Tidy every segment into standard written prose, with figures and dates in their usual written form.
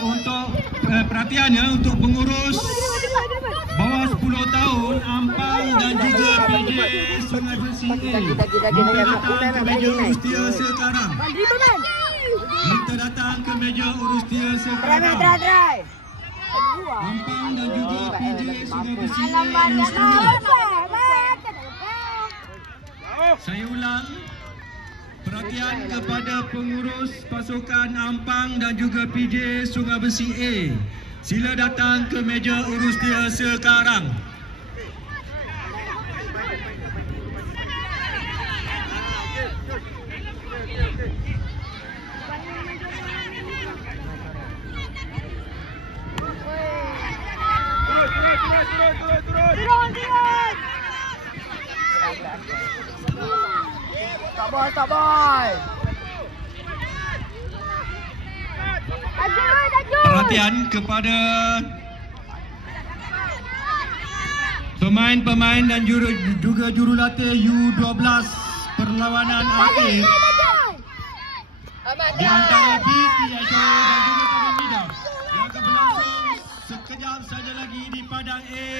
untuk perhatiannya untuk pengurus bawah 10 tahun Ampang dan juga PJ Sungai Besi A. Kita datang ke meja urus dia sekarang. Kita datang ke meja urus dia sekarang. Ampang dan juga PJ Sungai Besi A. Saya ulang. Perhatian kepada pengurus pasukan Ampang dan juga PJ Sungai Besi A. Sila datang ke meja urus dia sekarang. Stop boy. Perhatian kepada pemain-pemain dan juga jurulatih U12 perlawanan akhir di antara BTSO dan juga Taman Mida yang akan berlangsung sekejap saja lagi di padang A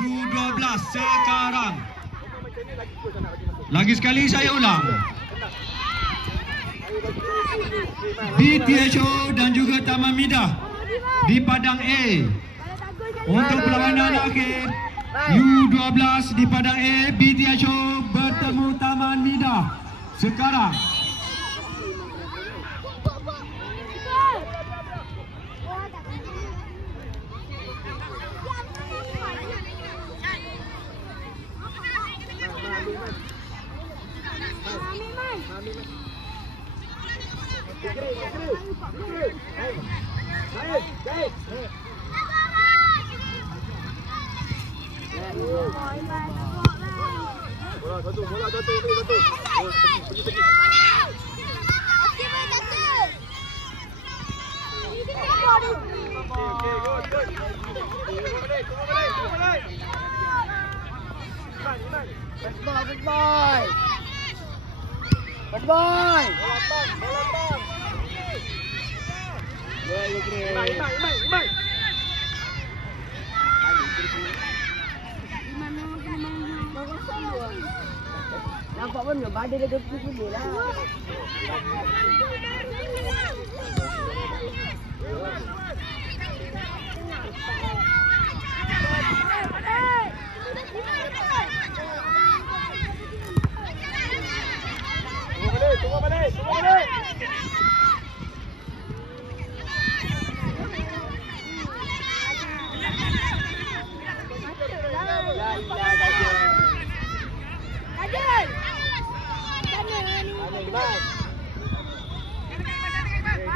U12 sekarang. Lagi sekali saya ulang. BTSO dan juga Taman Mida di padang A untuk perlawanan akhir U12 di padang A. BTSO bertemu Taman Mida sekarang. Bola satu. Good boy. Nampak pun ada dekat sini lah.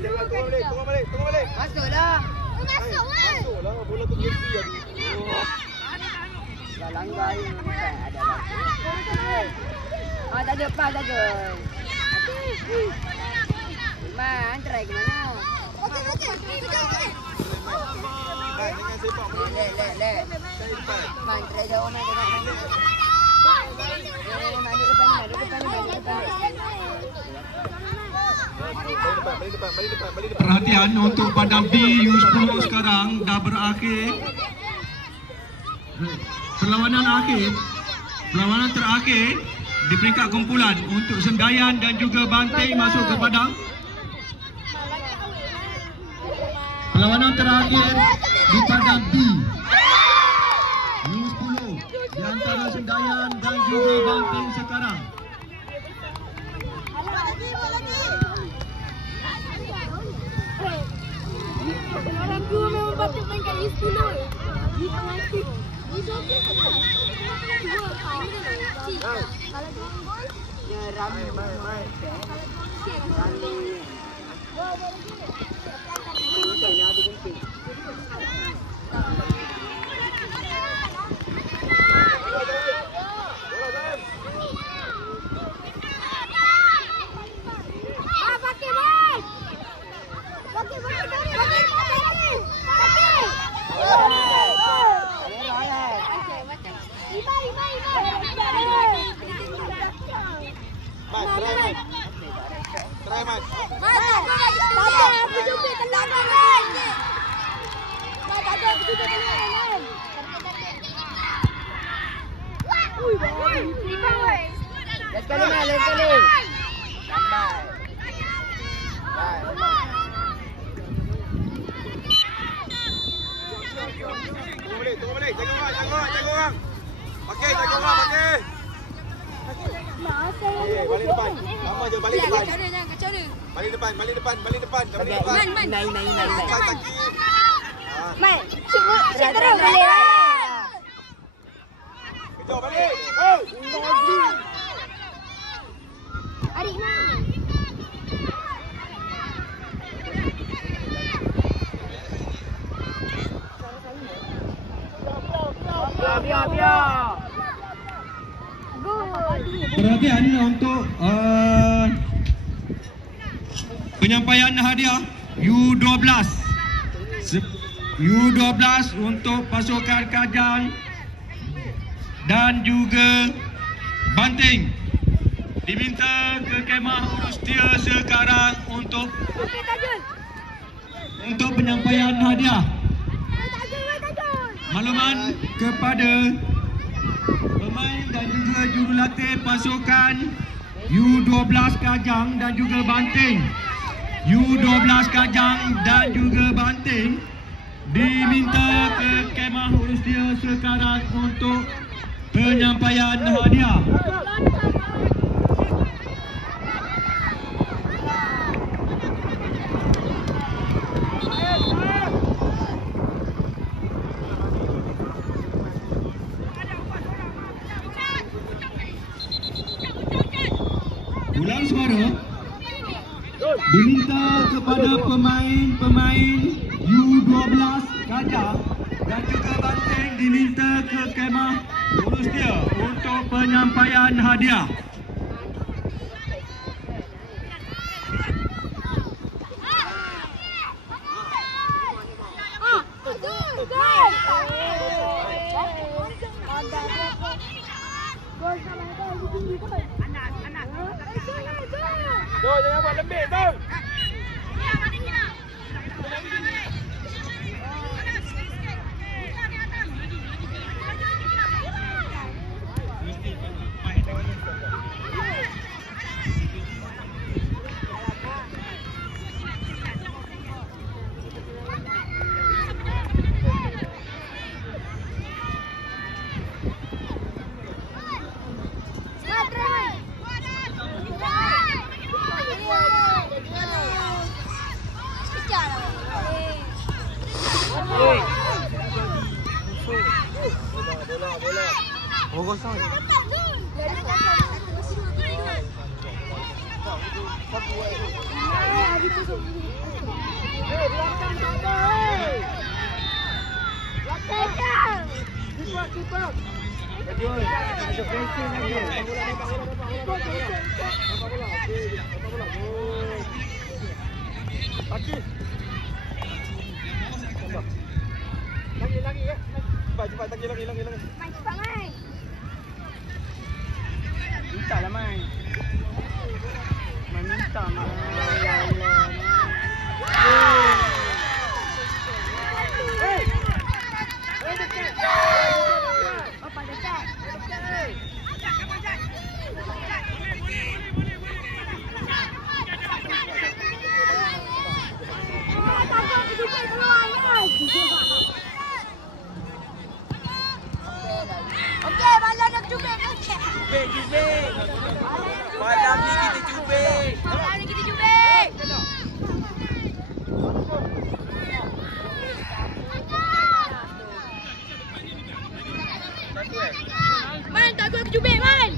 Tunggu balik. Tunggu balik. Masuklah. Masuklah, bola tu berhenti tadi. Dah langgar ni. Tak ada pas dah ke. Man, try ke mana? Lek. Man, try jauh man tengok. Perhatian untuk padang B U10 sekarang dah berakhir. Perlawanan terakhir di peringkat kumpulan untuk Sendayan dan juga Banteng masuk ke padang. Perlawanan terakhir di padang B U10 di antara Sendayan dan juga Banteng sekarang. Orang tua memang patut main kat U10. Kalau dua gol, ya ramai. Try, man. Jaga orang. Pakai, jaga orang, pakai. Balik depan. Lama je, balik depan. Kacau dia. Balik depan. Man. Kaki. Man, shoot terus boleh lah. Kejar balik. Adik man. Biar. Perhatian untuk penyampaian hadiah U12. U12 untuk pasukan Kajang dan juga Banting. Diminta ke kemah Urustia sekarang untuk penyampaian hadiah. Makluman kepada pemain dan juga jurulatih pasukan U12 Kajang dan juga Banting. U12 Kajang dan juga Banting diminta ke kemah Urustia sekarang untuk penyampaian hadiah. Ulang suara. Diminta kepada pemain U12 Kajang dan juga Banting diminta ke kemah Urustia untuk penyampaian hadiah. Jangan buat lembik, Bang. Oh, kosong. Lagi ya. Cepat lagi. Main cepat main. Minta lah main. Minta main. Ya Allah. Opa dekat. Okey, malam nak cubit. Cubit. Malam ni kita cubit. Malam ni kita cubit. Man, tak aku cubit, Man.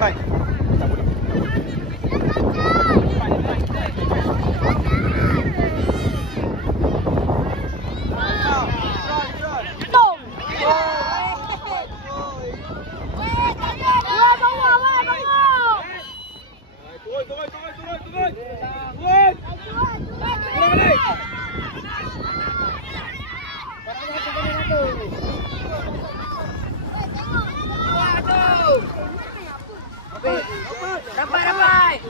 Baik. Tak boleh. Dapat.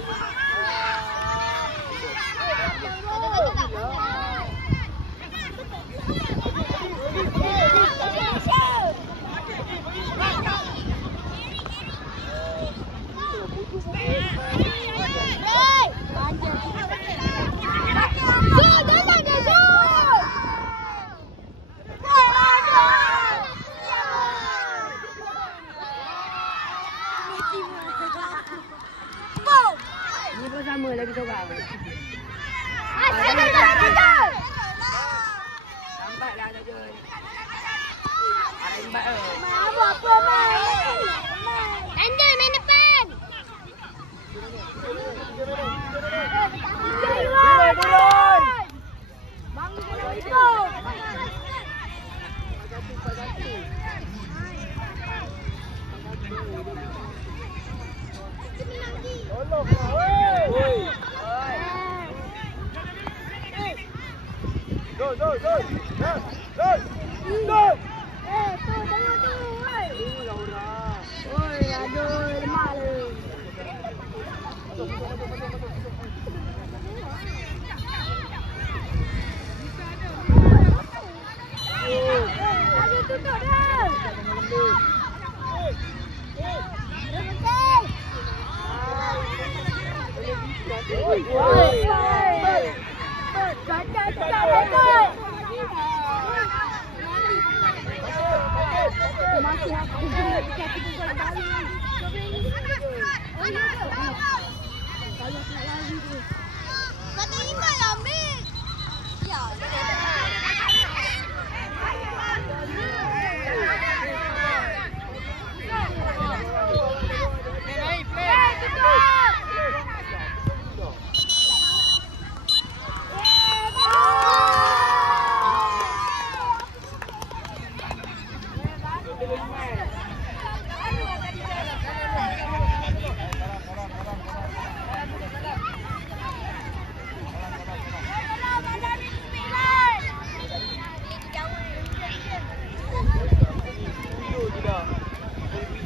Ni pun sama lagi seorang. Lambatlah Najul. Lambat ke? Apa main? Andai main depan. Turun. Bangun bola itu. Go. Tu tengok tu. Oi, aduh, lemah le. Lagi tutup dah. Masih aku kata Iman lah ambil. Ya.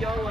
Jauh